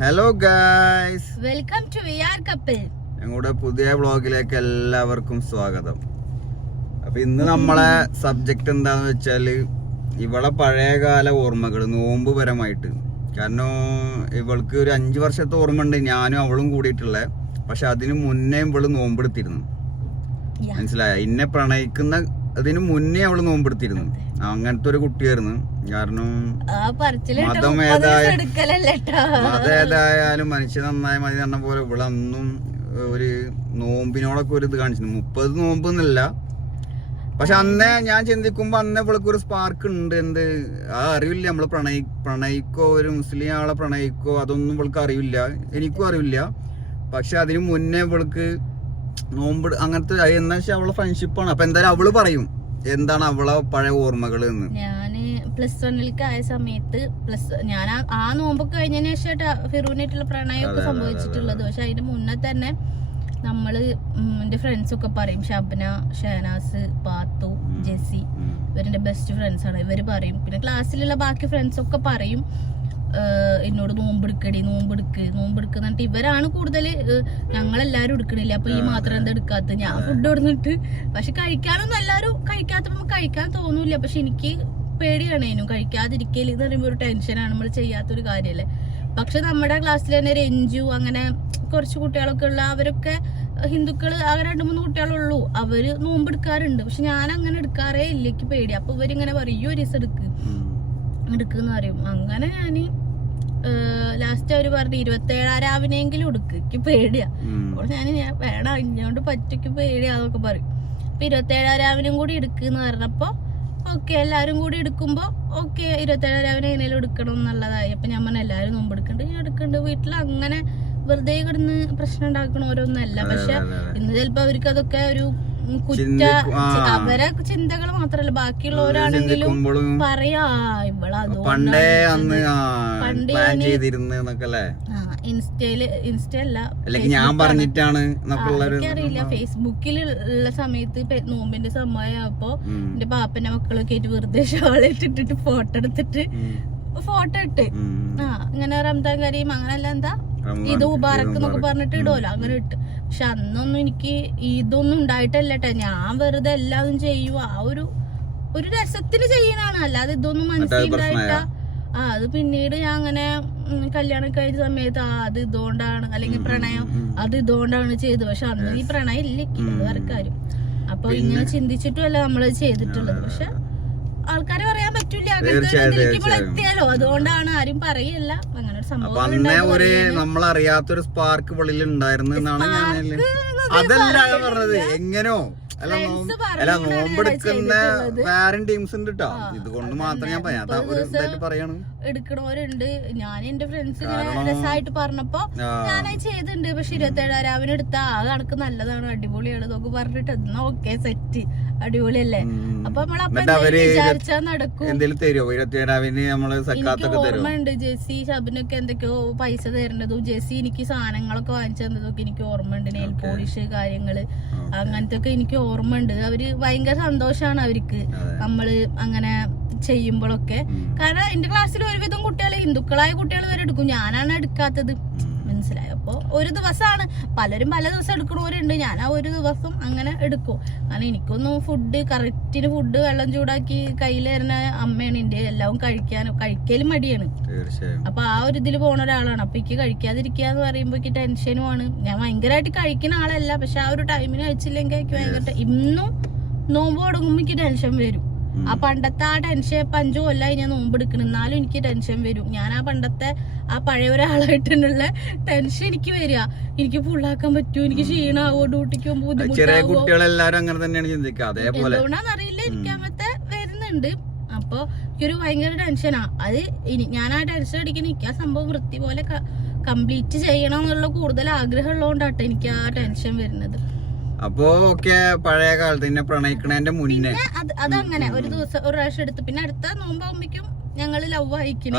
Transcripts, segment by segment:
Hello guys, welcome to VR couple. ഞങ്ങളുടെ പുതിയ വ്ളോഗിലേക്ക് എല്ലാവർക്കും സ്വാഗതം. അപ്പൊ ഇന്ന് നമ്മളെ സബ്ജക്റ്റ് എന്താന്ന് വെച്ചാല് ഇവളെ പഴയകാല ഓർമ്മകൾ നോമ്പ് പരമായിട്ട്. കാരണം ഇവൾക്ക് ഒരു 5 വർഷത്തെ ഓർമ്മ ഉണ്ട്, ഞാനും അവളും കൂടിയിട്ടുള്ള. പക്ഷെ അതിന് മുന്നേ ഇവള് നോമ്പെടുത്തിരുന്നു. മനസ്സിലായ? ഇന്നെ പ്രണയിക്കുന്ന അതിന് മുന്നേ അവള് നോമ്പെടുത്തിരുന്നു. അങ്ങനത്തെ ഒരു കുട്ടിയായിരുന്നു. കാരണം മതം ഏതായാലും മനുഷ്യ നന്നായി മതി പറഞ്ഞ പോലെ ഇവളൊന്നും ഒരു നോമ്പിനോടൊക്കെ ഒരു ഇത് കാണിച്ചു. 30 നോമ്പ് എന്നല്ല, പക്ഷെ അന്നേ ഞാൻ ചിന്തിക്കുമ്പോ അന്നേ ഇവൾക്ക് ഒരു സ്പാർക്ക് ഉണ്ട്. എന്ത് അറിയില്ല, നമ്മള് പ്രണയിക്കോ ഒരു മുസ്ലിം ആളെ പ്രണയിക്കോ അതൊന്നും ഇവൾക്ക് അറിയില്ല, എനിക്കും അറിയില്ല. പക്ഷെ അതിന് മുന്നേ ഇവൾക്ക് നോമ്പ് അങ്ങനത്തെ എന്താ വെച്ചാൽ അവളെ ഫ്രണ്ട്ഷിപ്പാണ്. അപ്പൊ എന്തായാലും അവള് പറയും എന്താണ് അവളെ പഴയ ഓർമ്മകൾ എന്ന്. ഞാന് +1 ആയ സമയത്ത് ഞാൻ ആ നോമ്പൊക്കെ കഴിഞ്ഞതിന് ശേഷം ഫിറൂനായിട്ടുള്ള പ്രണയമൊക്കെ സംഭവിച്ചിട്ടുള്ളത്. പക്ഷെ അതിന് മുന്നേ തന്നെ നമ്മള് എന്റെ ഫ്രണ്ട്സ് ഒക്കെ പറയും, ഷബ്ന, ഷഹനാസ്, പാത്തു, ജെസി, ഇവരെന്റെ ബെസ്റ്റ് ഫ്രണ്ട്സ് ആണ്. ഇവര് പറയും, പിന്നെ ക്ലാസ്സിലുള്ള ബാക്കി ഫ്രണ്ട്സ് ഒക്കെ പറയും എന്നോട് നോമ്പെടുക്കടി, നോമ്പെടുക്ക് എന്നിട്ട് ഇവരാണ് കൂടുതൽ. ഞങ്ങളെല്ലാരും എടുക്കണില്ല, അപ്പൊ ഈ മാത്രം എന്താ എടുക്കാത്ത? ഞാൻ ഫുഡ് കൊടുത്തിട്ട്. പക്ഷെ കഴിക്കാനൊന്നും എല്ലാരും കഴിക്കാത്തപ്പോ നമുക്ക് കഴിക്കാൻ തോന്നൂല. പക്ഷെ എനിക്ക് പേടിയാണേനും കഴിക്കാതിരിക്കല് എന്ന് പറയുമ്പോ ഒരു ടെൻഷനാണ്, നമ്മൾ ചെയ്യാത്തൊരു കാര്യല്ലേ. പക്ഷെ നമ്മുടെ ക്ലാസ്സിൽ തന്നെ രഞ്ജു, അങ്ങനെ കുറച്ച് കുട്ടികളൊക്കെ ഉള്ള അവരൊക്കെ ഹിന്ദുക്കള്, ആ 2-3 കുട്ടികളുള്ളൂ. അവര് നോമ്പെടുക്കാറുണ്ട്. പക്ഷെ ഞാൻ അങ്ങനെ എടുക്കാറേ ഇല്ല, എനിക്ക് പേടി. അപ്പൊ ഇവരിങ്ങനെ പറയും ഈ ഒരു ദിവസം എടുക്കുന്ന പറയും. അങ്ങനെ ഞാന് ലാസ്റ്റ് അവര് പറഞ്ഞു 27 രാവിനെങ്കിലും എടുക്ക്, എനിക്ക് പേടിയാ. അപ്പോൾ ഞാൻ വേണം, ഇഞ്ഞോണ്ട് പറ്റക്ക് പേടിയാന്നൊക്കെ പറയും. അപ്പൊ 27 രാവിനും കൂടി എടുക്കുന്ന പറഞ്ഞപ്പോ ഓക്കെ, എല്ലാരും കൂടി എടുക്കുമ്പോ ഓക്കെ 27 രാവിനെ എങ്ങനെയും എടുക്കണം എന്നുള്ളതായി. അപ്പൊ ഞാൻ പറഞ്ഞ എല്ലാരും നോമ്പെടുക്കണ്ട്, ഞാൻ എടുക്കണ്ട്. വീട്ടിൽ അങ്ങനെ വെറുതെ കിടന്ന് പ്രശ്നം ഉണ്ടാക്കണോരൊന്നല്ല. പക്ഷെ ഇന്ന് ചിലപ്പോ അവർക്ക് അതൊക്കെ ഒരു അവരെ ചിന്തകൾ മാത്രല്ല, ബാക്കിയുള്ളവരാണെങ്കിലും പറയാ ഇവള് അതുകൊണ്ട് ഇൻസ്റ്റല്ല ഞാൻ പറഞ്ഞിട്ടാണ് എനിക്കറിയില്ല. ഫേസ്ബുക്കിൽ ഉള്ള സമയത്ത് നോമ്പിന്റെ സമയമായപ്പോ എന്റെ പാപ്പന്റെ മക്കളൊക്കെ ആയിട്ട് വെറുതെ ഷോളിട്ടിട്ട് ഫോട്ടോ ഇട്ട് ഇങ്ങനെ റംസാൻ കരീം അങ്ങനെയല്ല, എന്താ ഇത് മുബാറക്ക് എന്നൊക്കെ പറഞ്ഞിട്ട് ഇടുമല്ലോ, അങ്ങനെ ഇട്ട്. പക്ഷെ അന്നൊന്നും എനിക്ക് ഇതൊന്നും ഉണ്ടായിട്ടല്ലേട്ടെ. ഞാൻ വെറുതെ എല്ലാതും ചെയ്യും, ആ ഒരു രസത്തിന് ചെയ്യണാണ്, അല്ലാതെ ഇതൊന്നും മനസ്സിലുണ്ടായിട്ടാ. അത് പിന്നീട് ഞാൻ അങ്ങനെ കല്യാണം കഴിഞ്ഞ സമയത്ത് അത് ഇതുകൊണ്ടാണ്, അല്ലെങ്കിൽ പ്രണയം അത് ഇതുകൊണ്ടാണ് ചെയ്തത്. പക്ഷെ അന്ന് ഈ പ്രണയം ഇല്ല വേറെ കാര്യം. അപ്പൊ ഇങ്ങനെ ചിന്തിച്ചിട്ടുമല്ല നമ്മള് ചെയ്തിട്ടുള്ളത്. പക്ഷെ ആൾക്കാരെ പറയാൻ പറ്റൂല, എത്തിയാലോ, അതുകൊണ്ടാണ് ആരും പറയല്ല. അങ്ങനെ ഒരു സംഭവം നമ്മളറിയാത്തൊരു സ്പാർക്ക് വെളിയിൽ ഉണ്ടായിരുന്നു എന്നാണ് ഞാൻ. അതല്ല പറഞ്ഞത്, എങ്ങനോ അല്ല നോമ്പെടുക്കുന്ന വേറെ ടീംസ് ഉണ്ട് കേട്ടോ. ഇതുകൊണ്ട് മാത്രം ഞാൻ പറയാണ്, എടുക്കണവരുണ്ട്. ഞാൻ എന്റെ ഫ്രണ്ട്സ് ഇങ്ങനെ രസമായിട്ട് പറഞ്ഞപ്പോ ഞാനത് ചെയ്തിട്ടുണ്ട്. പക്ഷെ 27 രാവിലെ എടുത്ത ആ കണക്ക് നല്ലതാണ്, അടിപൊളിയാണ് നോക്ക് പറഞ്ഞിട്ട് എന്നാ ഓക്കെ സെറ്റ്, അടിപൊളിയല്ലേ. അപ്പൊ നമ്മളപ്പോ വിചാരിച്ചാ നടക്കും. ഓർമ്മയുണ്ട് ജെസി ഷബിനൊക്കെ എന്തൊക്കെയോ പൈസ തരേണ്ടതും, ജെസി എനിക്ക് സാധനങ്ങളൊക്കെ വാങ്ങിച്ചു തന്നതൊക്കെ എനിക്ക് ഓർമ്മയുണ്ട്. നെയിൽ പോളിഷ് കാര്യങ്ങള് അങ്ങനത്തെ ഒക്കെ എനിക്ക് ഓർമ്മയുണ്ട്. അവര് ഭയങ്കര സന്തോഷാണ് അവർക്ക് നമ്മള് അങ്ങനെ ചെയ്യുമ്പോഴൊക്കെ. കാരണം എന്റെ ക്ലാസ്സിൽ ഒരുവിധം കുട്ടികൾ, ഹിന്ദുക്കളായ കുട്ടികൾ വരെ എടുക്കും, ഞാനാണ് എടുക്കാത്തത്. മനസ്സിലായോ? അപ്പൊ ഒരു ദിവസമാണ്, പലരും പല ദിവസം എടുക്കണവരുണ്ട്. ഞാൻ ആ ഒരു ദിവസം അങ്ങനെ എടുക്കും. കാരണം എനിക്കൊന്നും കറക്റ്റിന് ഫുഡ് വെള്ളം ചൂടാക്കി കയ്യിൽ തരുന്ന അമ്മയാണ്. എന്റെ എല്ലാം കഴിക്കലും മടിയാണ്. അപ്പൊ ആ ഒരു ഇതിൽ പോണ ഒരാളാണ്. അപ്പൊ എനിക്ക് കഴിക്കാതിരിക്കാന്ന് പറയുമ്പോ എനിക്ക് ടെൻഷനുമാണ്. ഞാൻ ഭയങ്കരമായിട്ട് കഴിക്കുന്ന ആളല്ല, പക്ഷെ ആ ഒരു ടൈമിന് കഴിച്ചില്ലെങ്കിൽ എനിക്ക് ഭയങ്കര, ഇന്നും നോമ്പ് തുടങ്ങുമ്പോ എനിക്ക് ടെൻഷൻ വരും. ആ പണ്ടത്തെ ആ ടെൻഷൻ 5 കൊല്ലായി ഞാൻ നോമ്പെടുക്കണം, എന്നാലും എനിക്ക് ടെൻഷൻ വരും. ഞാൻ ആ പണ്ടത്തെ ആ പഴയ ഒരാളായിട്ടുള്ള ടെൻഷൻ എനിക്ക് വരിക. എനിക്ക് ഫുള്ളാക്കാൻ പറ്റൂ, എനിക്ക് ക്ഷീണാവോ, ഡ്യൂട്ടിക്ക് പോകുമ്പോ ബുദ്ധിമുട്ടാവോ, എന്തുകൊണ്ടാന്നറിയില്ല, എനിക്ക് അങ്ങനത്തെ വരുന്നുണ്ട്. അപ്പൊ എനിക്കൊരു ഭയങ്കര ടെൻഷനാ അത്. ഞാൻ ആ ടെൻഷൻ അടിക്കുന്ന, എനിക്ക് ആ സംഭവം വൃത്തി പോലെ കംപ്ലീറ്റ് ചെയ്യണം എന്നുള്ള കൂടുതൽ ആഗ്രഹം ഉള്ളതുകൊണ്ടാട്ടോ എനിക്ക് ആ ടെൻഷൻ വരുന്നത്. അപ്പൊ ഓക്കെ, പഴയ കാലത്ത് പ്രണയിക്കണേന്റെ മുന്നേ അതങ്ങനെ ഒരു ദിവസം ഒരു പ്രാവശ്യം എടുത്ത്, പിന്നെ അടുത്ത നോമ്പാകുമ്പോഴേക്കും ഞങ്ങള് ലവ് ആയിരിക്കും.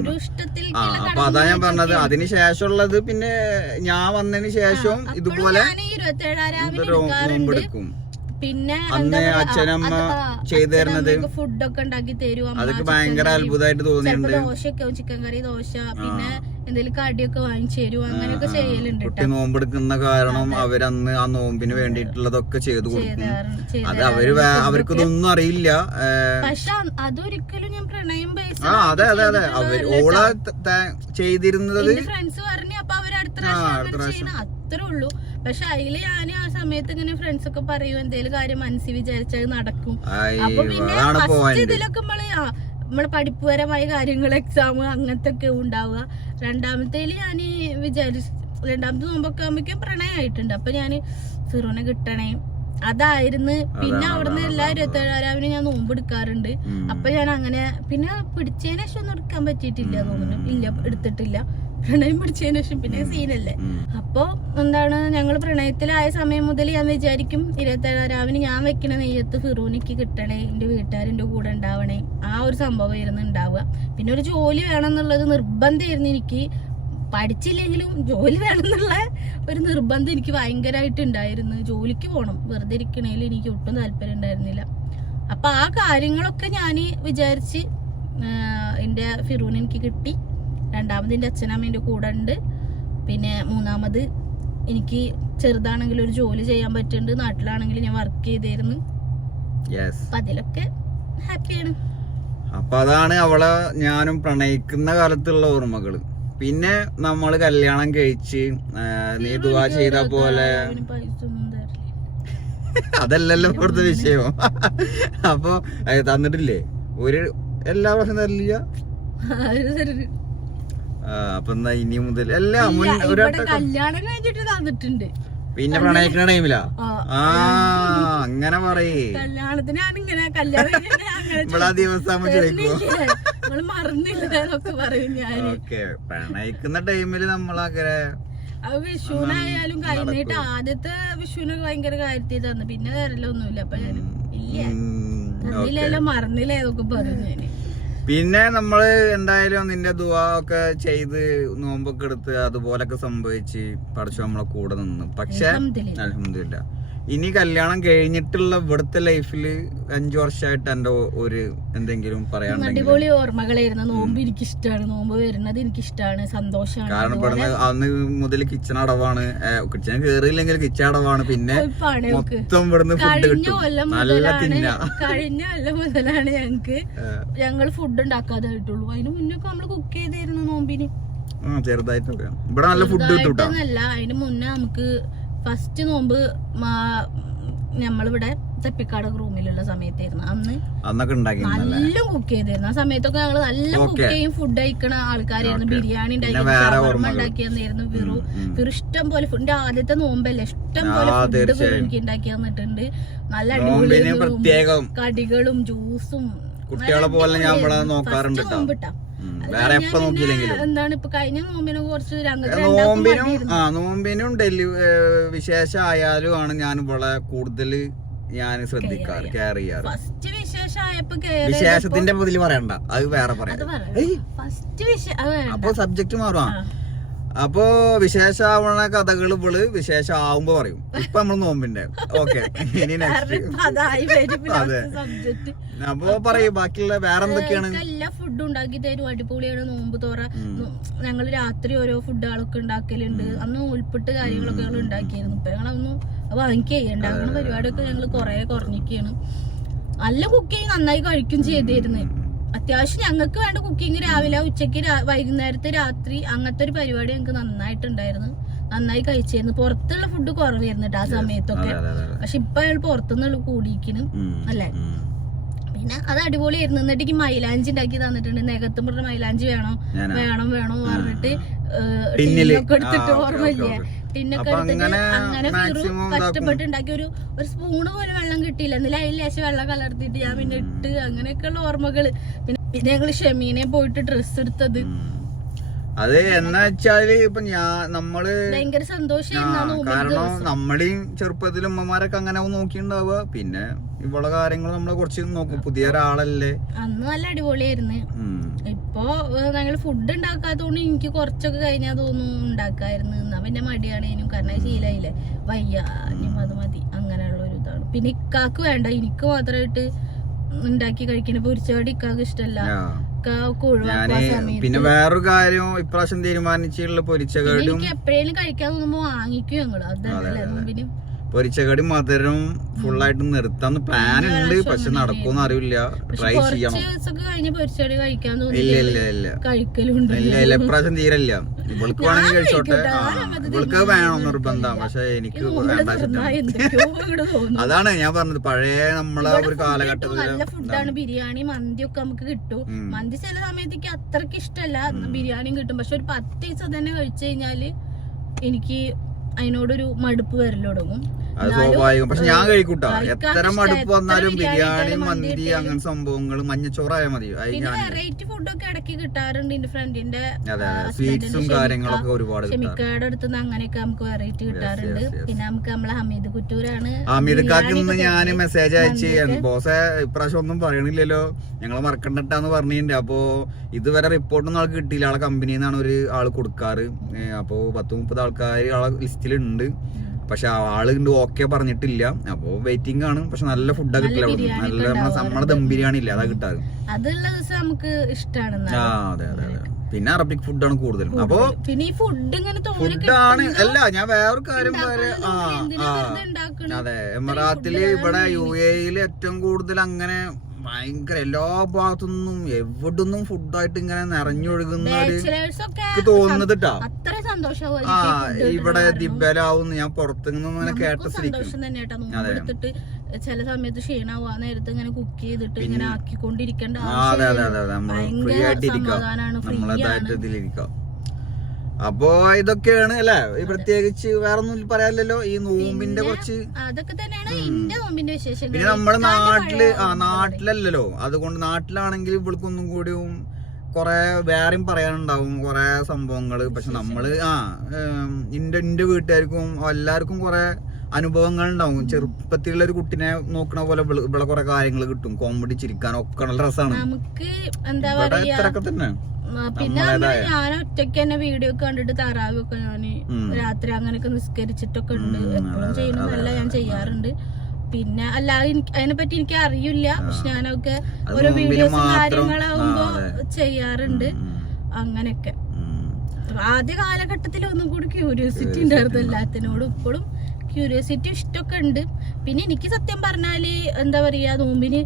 ഒരു ഇഷ്ടത്തിൽ. അപ്പൊ അതാ ഞാൻ പറഞ്ഞത്. അതിന് ശേഷമുള്ളത് പിന്നെ ഞാൻ വന്നതിന് ശേഷം ഇതുപോലെ 27 നോമ്പെടുക്കും. പിന്നെ അച്ഛനമ്മ ചെയ്തു തരുന്നത് ഫുഡൊക്കെ ഉണ്ടാക്കി തരും. അതൊക്കെ ഭയങ്കര അത്ഭുതമായിട്ട് തോന്നിയിട്ടുണ്ട്. ദോശയൊക്കെ, ചിക്കൻ കറി, ദോശ, പിന്നെ എന്തെങ്കിലും കടിയൊക്കെ വാങ്ങിച്ചു തരും, അങ്ങനെയൊക്കെ ചെയ്യലുണ്ട് കുട്ടി നോമ്പെടുക്കുന്ന കാരണം അവരന്ന് ആ നോമ്പിന് വേണ്ടിയിട്ടുള്ളതൊക്കെ ചെയ്തു കൊടുക്കും. അത് അവർക്ക് ഇതൊന്നും അറിയില്ല. പക്ഷെ അതൊരിക്കലും ഞാൻ പ്രണയം അതെ അതെ അതെ ഓള ചെയ്തിരുന്നത് ഫ്രണ്ട്സ് പറഞ്ഞു, അപ്പൊ അവര് അടുത്ത പ്രാവശ്യം അത്രേ ഉള്ളൂ. പക്ഷെ അതില് ഞാൻ ആ സമയത്ത് ഇങ്ങനെ ഫ്രണ്ട്സ് ഒക്കെ പറയും എന്തേലും കാര്യം മനസ്സിൽ വിചാരിച്ചത് നടക്കും. അപ്പൊ പിന്നെ ഫസ്റ്റ് ഇതിലൊക്കെ നമ്മള് പഠിപ്പുപരമായ കാര്യങ്ങൾ, എക്സാം അങ്ങനത്തെ ഒക്കെ ഉണ്ടാവുക. രണ്ടാമത്തേല് ഞാൻ രണ്ടാമത്തെ നോമ്പൊക്കെ ആകുമ്പോഴേക്കും പ്രണയമായിട്ടുണ്ട്. അപ്പൊ ഞാന് ഫിറോനെ കിട്ടണേ അതായിരുന്നു. പിന്നെ അവിടുന്ന് എല്ലാ 27 ഞാൻ നോമ്പ് എടുക്കാറുണ്ട്. അപ്പൊ ഞാൻ അങ്ങനെ പിന്നെ പിടിച്ചതിന് ശേഷം ഒന്നും എടുക്കാൻ പറ്റിയിട്ടില്ല തോന്നുന്നു. ഇല്ല, എടുത്തിട്ടില്ല. പ്രണയം പിടിച്ചതിന് ശേഷം പിന്നെ സീനല്ലേ. അപ്പൊ എന്താണ്, ഞങ്ങൾ പ്രണയത്തിലായ സമയം മുതൽ ഞാൻ വിചാരിക്കും 27 ഞാൻ വെക്കണ നെയ്യത്ത് ഫിറൂനിക്ക് കിട്ടണേ, എന്റെ വീട്ടുകാരെന്റെ കൂടെ ഉണ്ടാവണേ. ആ ഒരു സംഭവമായിരുന്നു ഉണ്ടാവുക. പിന്നെ ഒരു ജോലി വേണം എന്നുള്ളത് നിർബന്ധമായിരുന്നു എനിക്ക്. പഠിച്ചില്ലെങ്കിലും ജോലി വേണമെന്നുള്ള ഒരു നിർബന്ധം എനിക്ക് ഭയങ്കരമായിട്ട് ഉണ്ടായിരുന്നു. ജോലിക്ക് പോകണം, വെറുതെ ഇരിക്കണേൽ എനിക്ക് ഒട്ടും താല്പര്യം ഉണ്ടായിരുന്നില്ല. അപ്പൊ ആ കാര്യങ്ങളൊക്കെ ഞാൻ വിചാരിച്ച് എന്റെ ഫിറൂന് എനിക്ക് കിട്ടി. രണ്ടാമത് എന്റെ അച്ഛനമ്മ എന്റെ കൂടെ ഉണ്ട്. പിന്നെ മൂന്നാമത് എനിക്ക് ചെറുതാണെങ്കിലും ഒരു ജോലി ചെയ്യാൻ പറ്റുന്നുണ്ട്. നാട്ടിലാണെങ്കിൽ ഞാൻ വർക്ക് ചെയ്തിരുന്നു. അപ്പൊ അതിലൊക്കെ ഹാപ്പിയാണ്. അപ്പൊ അതാണ് അവളെ ഞാനും പ്രണയിക്കുന്ന കാലത്തുള്ള ഓർമ്മകള്. പിന്നെ നമ്മള് കല്യാണം കഴിച്ച് നീ ദുആ ചെയ്ത പോലെ അതല്ലല്ലോ ഇവിടുത്തെ വിഷയം. അപ്പൊ തന്നിട്ടില്ലേ? എല്ലാ വർഷം തരില്ല. അപ്പൊ എന്നാ ഇനി മുതൽ എല്ലാം കല്യാണം കഴിഞ്ഞിട്ട് തന്നിട്ടുണ്ട്. പിന്നെ പ്രണയിക്കുന്ന ടൈമിലാ? അങ്ങനെ പറയേ. കല്യാണത്തിന് ഞാനിങ്ങനെ കല്യാണം ഇവിടെ ദിവസം ചോദിക്കുമ്പോ മറന്നില്ല പറയും ഞാൻ. പ്രണയിക്കുന്ന ടൈമില് നമ്മളങ്ങനെ വിഷുവിനായാലും കഴിഞ്ഞിട്ട് ആദ്യത്തെ വിഷുവിനൊക്കെ ഭയങ്കര കാര്യത്തിൽ തന്നു. പിന്നെ തരലൊന്നുമില്ല. അപ്പൊ ഞാൻ ഇല്ല മറന്നില്ല ഏതൊക്കെ പറയും ഞാന്. പിന്നെ നമ്മള് എന്തായാലും നിന്റെ ദുആ ഒക്കെ ചെയ്ത് നോമ്പൊക്കെ എടുത്ത് അതുപോലൊക്കെ സംഭവിച്ച് പഠിച്ചു നമ്മളെ കൂടെ നിന്ന്. പക്ഷെ അൽഹംദുലില്ലാ ഇനി കല്യാണം കഴിഞ്ഞിട്ടുള്ള ഇവിടുത്തെ ലൈഫില് 5 വർഷമായിട്ട് എന്റെ ഒരു എന്തെങ്കിലും പറയാനുണ്ടെങ്കിൽ? അടിപൊളി ഓർമ്മകളായിരുന്നു. നോമ്പ് എനിക്ക് ഇഷ്ടമാണ്, നോമ്പ് വരുന്നത് എനിക്ക് ഇഷ്ടമാണ്, സന്തോഷമാണ്. കാരണം ഇവിടുന്ന് അന്ന് മുതൽ കിച്ചൺ അടവാണ്, കിച്ചൺ കേറിയില്ലെങ്കിൽ കിച്ചൺ അടവാണ്. പിന്നെ മൊത്തം ഇവിടുന്ന് ഫുഡ് കിട്ടും, നല്ല തിന്ന. കഴിഞ്ഞ കൊല്ലം മുതലാണ് ഞങ്ങൾ ഫുഡ് ഉണ്ടാക്കാതായിട്ടുള്ളൂ. അതിന് മുന്നൊക്കെ നമ്മള് കുക്ക് ചെയ്തായിരുന്നു നോമ്പിന്. ചെറുതായിട്ടൊക്കെ ഇവിടെ നല്ല ഫുഡ് കിട്ടും. അതിന് മുന്നേ നമുക്ക് ഫസ്റ്റ് നോമ്പ് നമ്മളിവിടെ തെപ്പിക്കാട് റൂമിലുള്ള സമയത്തായിരുന്നു. അന്നൊക്കെ നല്ല കുക്ക് ചെയ്തായിരുന്നു. ആ സമയത്തൊക്കെ ഞങ്ങള് നല്ല കുക്ക് ചെയ്യും, ഫുഡ് കഴിക്കണ ആൾക്കാരായിരുന്നു. ബിരിയാണി ഉണ്ടാക്കിയിരുന്നു. ഫിറു ഇഷ്ടം പോലെ ഫുഡ്. ആദ്യത്തെ നോമ്പല്ലേ, ഇഷ്ടം പോലെ ഫുഡ് എനിക്ക് ഉണ്ടാക്കി തന്നിട്ടുണ്ട്. നല്ല അടിപൊളി കടികളും ജ്യൂസും. കുട്ടികളെ പോലെ ഞാൻ നോക്കാറുണ്ട്. എന്താണ് ഇപ്പൊ കഴിഞ്ഞ നോമ്പിനെ കുറച്ച് നോമ്പിനും വിശേഷം ആയാലും ആണ് ഞാൻ ഇവിടെ കൂടുതൽ ഞാൻ ശ്രദ്ധിക്കാറ്, കെയർ ചെയ്യാറ്. ഫസ്റ്റ് വിശേഷമായപ്പോ വിശേഷത്തിന്റെ മുതൽ പറയണ്ട, അത് വേറെ പറയാം. അപ്പൊ സബ്ജക്ട് മാറുക. അപ്പൊ വിശേഷാവണ കഥകൾ ഇവള് വിശേഷം ആവുമ്പോ പറയും. ഇപ്പൊ നമ്മള് നോമ്പിന്റെ ഇനി നെക്സ്റ്റ്. അതെ, അപ്പൊ പറയും ബാക്കിയുള്ള വേറെ എന്തൊക്കെയാണ്. എല്ലാ ഫുഡും ഉണ്ടാക്കി തരും, അടിപൊളിയാണ്. നോമ്പ് തോറ ഞങ്ങള് രാത്രി ഓരോ ഫുഡുകളൊക്കെ ഉണ്ടാക്കലുണ്ട്. അന്ന് ഉൾപ്പെട്ട് കാര്യങ്ങളൊക്കെ ഞങ്ങൾ ഉണ്ടാക്കിയിരുന്നു. ഇപ്പൊ ഞങ്ങളൊന്നും വാങ്ങിക്കുക ഉണ്ടാക്കുന്ന പരിപാടിയൊക്കെ ഞങ്ങള് കൊറേ കുറഞ്ഞിരിക്കുകയാണ്. നല്ല കുക്കിങ് നന്നായി കഴിക്കും ചെയ്തിരുന്നു. അത്യാവശ്യം ഞങ്ങൾക്ക് വേണ്ട കുക്കിംഗ് രാവിലെ, ഉച്ചക്ക്, വൈകുന്നേരത്തെ, രാത്രി അങ്ങനത്തെ ഒരു പരിപാടി ഞങ്ങൾക്ക് നന്നായിട്ടുണ്ടായിരുന്നു. നന്നായി കഴിച്ചിരുന്നു. പുറത്തുള്ള ഫുഡ് കുറവായിരുന്നു ആ സമയത്തൊക്കെ. പക്ഷെ ഇപ്പൊ അയാൾ പുറത്തുനിന്നുള്ള കൂടിയിരിക്കുന്നു അല്ലേ. പിന്നെ അത് അടിപൊളിയായിരുന്നു. എന്നിട്ട് മൈലാഞ്ചി ഉണ്ടാക്കി തന്നിട്ടുണ്ട്. നെഗത്തും പറഞ്ഞ മൈലാഞ്ചി വേണോ പറഞ്ഞിട്ട് ടിന്നൊക്കെ എടുത്തിട്ട്, ഓർമ്മയില്ലേ, ടിന്നൊക്കെ എടുത്തിട്ട് അങ്ങനെ കഷ്ടപ്പെട്ട് ഉണ്ടാക്കി. ഒരു സ്പൂണ് പോലും വെള്ളം കിട്ടിയില്ല. എന്നില്ല അതിൽ ലേശം വെള്ളം കലർത്തിയിട്ട് ഞാൻ പിന്നെ ഇട്ട്. അങ്ങനെയൊക്കെയുള്ള ഓർമ്മകള്. പിന്നെ ഞങ്ങള് ഷെമീനെ പോയിട്ട് ഡ്രസ്സ് എടുത്തത്, അത് എന്നാ വെച്ചാല് ഇപ്പൊ നമ്മള് ഭയങ്കര സന്തോഷമായിരുന്നു. കാരണം നമ്മുടെയും ചെറുപ്പത്തിൽ ഉമ്മമാരൊക്കെ അങ്ങനെ നോക്കിണ്ടാവുക. പിന്നെ ഇവളെ കാര്യങ്ങൾ നമ്മളെ കുറച്ച് നോക്കും. പുതിയ ഒരാളല്ലേ. അന്ന് നല്ല അടിപൊളിയായിരുന്നു. ഇപ്പൊ ഞങ്ങൾ ഫുഡ് ഉണ്ടാക്കാത്തോണ്ട് എനിക്ക് കുറച്ചൊക്കെ കഴിഞ്ഞാൽ തോന്നുന്നു ഉണ്ടാക്കായിരുന്നു. എന്നാ പിന്നെ മടിയാണേനും, കാരണം ശീലായില്ലേ, വയ്യ അത് മതി, അങ്ങനെയുള്ള ഒരു ഇതാണ്. പിന്നെ ഇക്കാക്ക് വേണ്ട, എനിക്ക് മാത്രമായിട്ട് ഉണ്ടാക്കി കഴിക്കണ പൊരിച്ചവടി ഇക്കാക്ക് ഇഷ്ടമല്ല. ചക്ക ഒക്കെ ഞാന് ഒഴിവാക്കാൻ പിന്നെ വേറൊരു കാര്യം ഇപ്രാവശ്യം തീരുമാനിച്ചിട്ടുള്ള പൊരിച്ചകടും എനിക്ക് എപ്പോഴേലും കഴിക്കാൻ തോന്നുമ്പോ വാങ്ങിക്കും ഞങ്ങള് അതല്ലേ നോമ്പിന് പൊരിച്ചകടി മധുരം ഫുള്ളായിട്ട് നിർത്താന്ന് പ്ലാൻ ഉണ്ട്, പക്ഷെ നടക്കുമെന്ന് അറിയില്ല. ട്രൈ ചെയ്യണം. പൊരിച്ചടി കഴിക്കാൻ ഇല്ല ഇല്ല ഇല്ല കഴിക്കലുണ്ട്. ഇല്ല ഇല്ല ഇപ്രാവശ്യം തീരല്ല. ഇവൾക്ക് വേണമെങ്കിൽ കഴിച്ചോട്ടെ, ഇവൾക്ക് വേണം നിർബന്ധം, പക്ഷെ എനിക്ക് അതാണ് ഞാൻ പറഞ്ഞത്. പഴയ നമ്മളെ ഒരു കാലഘട്ടത്തിൽ നല്ല ഫുഡാണ്. ബിരിയാണി മന്തി ഒക്കെ നമുക്ക് കിട്ടും. മന്തി ചില സമയത്തേക്ക് അത്രക്ക് ഇഷ്ടമല്ല, ബിരിയാണിയും കിട്ടും. പക്ഷെ ഒരു 10 ദിവസം തന്നെ കഴിച്ചു കഴിഞ്ഞാല് എനിക്ക് അതിനോടൊരു മടുപ്പ് വരല് തുടങ്ങും. അത് സ്വാഭാവികം. പക്ഷെ ഞാൻ കഴിക്കൂട്ടാ, എത്ര മടുപ്പ് വന്നാലും ബിരിയാണി മന്തി അങ്ങനെ സംഭവങ്ങൾ, മഞ്ഞച്ചോറായ മതി. വെറൈറ്റി ഫുഡൊക്കെ ഇടയ്ക്ക് കിട്ടാറുണ്ട്. എന്റെ ഫ്രണ്ടിന്റെ സ്വീറ്റ്സും കാര്യങ്ങളൊക്കെ ഒരുപാട് ഷെമിക്കയുടെ അടുത്തുനിന്ന് അങ്ങനെയൊക്കെ നമുക്ക് വെറൈറ്റി കിട്ടാറുണ്ട്. പിന്നെ നമുക്ക് നമ്മളെ ഹമീദ് കുറ്റൂരാണ്. ഹമീദ് കാക്ക് ഇന്ന് ഞാൻ മെസ്സേജ് അയച്ച്, ബോസെ ഇപ്രാവശ്യം ഒന്നും പറയണില്ലല്ലോ, ഞങ്ങള് മറക്കണ്ടട്ടാന്ന് പറഞ്ഞിട്ടുണ്ട്. അപ്പോ ഇതുവരെ റിപ്പോർട്ടൊന്നും ആൾക്ക് കിട്ടിയില്ല. ആളെ കമ്പനിയിൽ നിന്നാണ് ഒരു ആള് കൊടുക്കാറ്. അപ്പോ 10-30 ആൾക്കാർ ആളെ ലിസ്റ്റിലുണ്ട്. പക്ഷെ ആള് ഓക്കെ പറഞ്ഞിട്ടില്ല. അപ്പൊ വെയിറ്റിംഗ് ആണ്. പക്ഷെ നല്ല ഫുഡാ കിട്ടില്ല. നല്ല നമ്മുടെ ദം ബിരിയാണി ഇല്ല, അതാ കിട്ടാറ്. അതുള്ള ദിവസം നമുക്ക് ഇഷ്ടമാണ്. അതെ അതെ അതെ. പിന്നെ അറബിക് ഫുഡാണ് കൂടുതലും. അപ്പൊ പിന്നെ ഈ ഫുഡ് ഇങ്ങനെ ഫുഡാണ് അല്ല, ഞാൻ വേറൊരു കാര്യം അതെ, എമിറാത്തില് ഇവിടെ UAE ഏറ്റവും കൂടുതൽ അങ്ങനെ ഭയങ്കര എല്ലാ ഭാഗത്തുനിന്നും എവിടുന്നും ഫുഡായിട്ട് ഇങ്ങനെ നിറഞ്ഞൊഴുകുന്ന തോന്നുന്നത് ട്ടാ. ഇവിടെ ദിബലാവും ഞാൻ പുറത്തുനിന്ന് ഇങ്ങനെ കേട്ട ചില സമയത്ത് ക്ഷീണാവും. ആ നേരത്ത് ഇങ്ങനെ കുക്ക് ചെയ്തിട്ട് ഇങ്ങനെ ആക്കിക്കൊണ്ടിരിക്കേണ്ട നമ്മളതായിട്ട്. അപ്പൊ ഇതൊക്കെയാണ് അല്ലെ, പ്രത്യേകിച്ച് വേറെ ഒന്നും പറയാനില്ലല്ലോ. ഈ നോമ്പിന്റെ കുറച്ച് അതൊക്കെ തന്നെയാണ് എന്റെ നോമ്പിന്റെ വിശേഷങ്ങൾ. പിന്നെ നമ്മുടെ നാട്ടിലല്ലല്ലോ, അതുകൊണ്ട് നാട്ടിലാണെങ്കിൽ ഇവൾക്കൊന്നും കൂടിയും കൊറേ വേറെയും പറയാനുണ്ടാവും കൊറേ സംഭവങ്ങള്. പക്ഷെ നമ്മള് എന്റെ വീട്ടുകാർക്കും എല്ലാവർക്കും കൊറേ അനുഭവങ്ങൾ ഉണ്ടാവും. ചെറുപ്പത്തിലുള്ള ഒരു കുട്ടിനെ നോക്കണ പോലെ ഇവിടെ കൊറേ കാര്യങ്ങൾ കിട്ടും. കോമഡി ചിരിക്കാനൊക്കെ നല്ല രസമാണ്. നമുക്ക് എന്താ പറയാ തന്നെ. പിന്നെ ഞാൻ ഒറ്റയ്ക്ക് തന്നെ വീഡിയോ ഒക്കെ കണ്ടിട്ട് തറാവൊക്കെ ഞാന് രാത്രി അങ്ങനെയൊക്കെ നിസ്കരിച്ചിട്ടൊക്കെ ഉണ്ട്. എപ്പോഴും ചെയ്യണമെന്നല്ല, ഞാൻ ചെയ്യാറുണ്ട്. പിന്നെ അല്ലാതെ അതിനെപ്പറ്റി എനിക്ക് അറിയില്ല. പക്ഷെ ഞാനൊക്കെ ഓരോ വീഡിയോസും കാര്യങ്ങളാവുമ്പോ ചെയ്യാറുണ്ട്. അങ്ങനെയൊക്കെ ആദ്യ കാലഘട്ടത്തിൽ ഒന്നും കൂടി ക്യൂരിയോസിറ്റി ഉണ്ടായിരുന്നു എല്ലാത്തിനോടും. ഇപ്പോഴും ക്യൂരിയോസിറ്റി ഇഷ്ടമൊക്കെ ഉണ്ട്. പിന്നെ എനിക്ക് സത്യം പറഞ്ഞാല് എന്താ പറയാ, നോമ്പിന്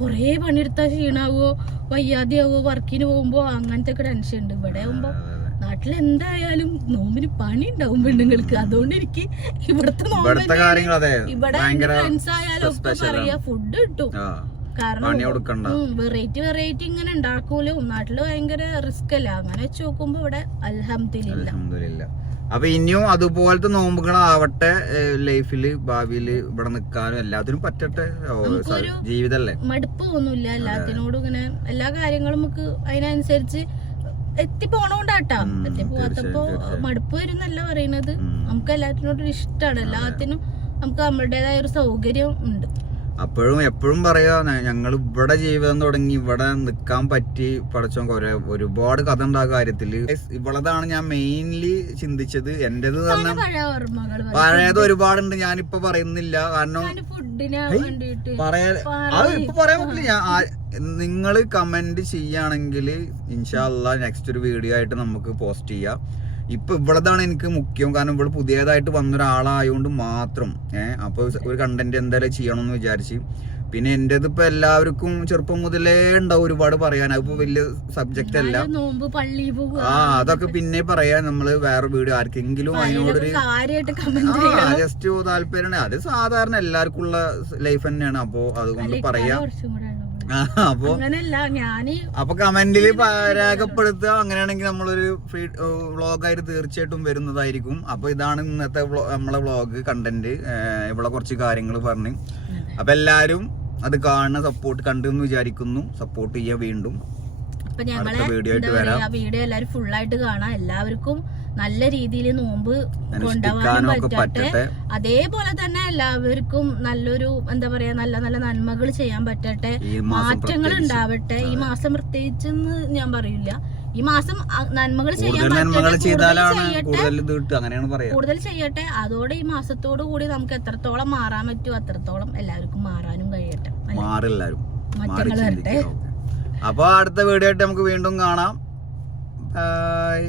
കൊറേ പണിയെടുത്താൽ ക്ഷീണാവോ വയ്യാതെയാവോ വർക്കിന് പോകുമ്പോ അങ്ങനത്തെ ഒക്കെ ടെൻഷൻ ഉണ്ട്. ഇവിടെ ആവുമ്പോ നാട്ടിൽ എന്തായാലും നോമ്പിന് പണി ഉണ്ടാവും പെണ്ണുങ്ങൾക്ക്. അതുകൊണ്ട് എനിക്ക് ഇവിടുത്തെ ഇവിടെ ഫ്രണ്ട്സ് ആയാലും ഒക്കെ പറയാ ഫുഡ് കിട്ടും. കാരണം വെറൈറ്റി ഇങ്ങനെ ഉണ്ടാക്കൂലോ. നാട്ടില് ഭയങ്കര റിസ്ക് അല്ല. അങ്ങനെ വെച്ച് നോക്കുമ്പോ ഇവിടെ അൽഹംദുലില്ലാ. അപ്പൊ ഇനിയും അതുപോലത്തെ നോമ്പുകളാവട്ടെ ലൈഫില്, ഭാവിയില് ഇവിടെ നിക്കാനും എല്ലാത്തിനും പറ്റട്ടെ. ജീവിതല്ലേ, മടുപ്പ് ഒന്നുമില്ല എല്ലാത്തിനോടും. ഇങ്ങനെ എല്ലാ കാര്യങ്ങളും നമുക്ക് അതിനനുസരിച്ച് എത്തിപ്പോണോണ്ടാട്ടാ. എത്തിപ്പോവാത്തപ്പോ മടുപ്പ് വരും എന്നല്ല പറയുന്നത്. നമുക്ക് എല്ലാത്തിനോടും ഇഷ്ടമാണ്. എല്ലാത്തിനും നമുക്ക് നമ്മളുടേതായ ഒരു സൗകര്യം ഉണ്ട്. അപ്പോഴും എപ്പോഴും പറയാ, ഞങ്ങൾ ഇവിടെ ജീവിതം തുടങ്ങി ഇവിടെ നിക്കാൻ പറ്റി പഠിച്ചോ ഒരുപാട് കഥ ഉണ്ട് ആ കാര്യത്തില്. ഇവളതാണ് ഞാൻ മെയിൻലി ചിന്തിച്ചത്. എന്റേത് തന്നെ പഴയത് ഒരുപാടുണ്ട്, ഞാനിപ്പോ പറയുന്നില്ല. കാരണം അത് ഇപ്പൊ പറയാൻ പറ്റില്ല. നിങ്ങള് കമന്റ് ചെയ്യാണെങ്കിൽ ഇൻഷാ അല്ലാഹ് നെക്സ്റ്റ് ഒരു വീഡിയോ ആയിട്ട് നമുക്ക് പോസ്റ്റ് ചെയ്യാം. ഇപ്പൊ ഇവളതാണ് എനിക്ക് മുഖ്യം. കാരണം ഇവള് പുതിയതായിട്ട് വന്നൊരാളായോണ്ട് മാത്രം അപ്പൊ ഒരു കണ്ടന്റ് എന്തായാലും ചെയ്യണമെന്ന് വിചാരിച്ച്. പിന്നെ എന്റേത് ഇപ്പൊ എല്ലാവർക്കും ചെറുപ്പം മുതലേ ഉണ്ടാവും ഒരുപാട് പറയാൻ. അതിപ്പോ വലിയ സബ്ജക്റ്റ് അല്ല. അതൊക്കെ പിന്നെ പറയാൻ നമ്മള് വേറെ വീഡിയോ ആർക്കെങ്കിലും അതിനോടൊരു ജസ്റ്റ് താല്പര്യം. അത് സാധാരണ എല്ലാവർക്കും ഉള്ള ലൈഫ് തന്നെയാണ്. അപ്പൊ അതുകൊണ്ട് പറയാം. അപ്പൊ കമന്റില് രേഖപ്പെടുത്തുക. അങ്ങനെയാണെങ്കിൽ നമ്മളൊരു ഫ്രീ വ്ളോഗായിട്ട് തീർച്ചയായിട്ടും വരുന്നതായിരിക്കും. അപ്പൊ ഇതാണ് ഇന്നത്തെ നമ്മളെ വ്ളോഗ് കണ്ടന്റ്. ഇവിടെ കുറച്ച് കാര്യങ്ങൾ പറഞ്ഞ്. അപ്പൊ എല്ലാരും അത് കാണുന്ന സപ്പോർട്ട് കണ്ടെന്ന് വിചാരിക്കുന്നു. സപ്പോർട്ട് ചെയ്യാൻ വീണ്ടും വീഡിയോ ആയിട്ട് വരാം. വീഡിയോ എല്ലാവരും ഫുള്ളായിട്ട് കാണാം. എല്ലാവർക്കും നല്ല രീതിയിൽ നോമ്പ് കൊണ്ടുപോകാനും പറ്റട്ടെ. അതേപോലെ തന്നെ എല്ലാവർക്കും നല്ലൊരു എന്താ പറയാ നല്ല നല്ല നന്മകൾ ചെയ്യാൻ പറ്റട്ടെ. മാറ്റങ്ങൾ ഉണ്ടാവട്ടെ. ഈ മാസം പ്രത്യേകിച്ചെന്ന് ഞാൻ പറയില്ല. ഈ മാസം നന്മകൾ ചെയ്യാൻ കൂടുതൽ ചെയ്യട്ടെ. അതോടെ ഈ മാസത്തോടു കൂടി നമുക്ക് എത്രത്തോളം മാറാൻ പറ്റുമോ അത്രത്തോളം എല്ലാവർക്കും മാറാനും കഴിയട്ടെ. മാറ്റങ്ങൾ വരട്ടെ. അപ്പൊ അടുത്ത വീഡിയോ ആയിട്ട് നമുക്ക് വീണ്ടും കാണാം. ബൈ.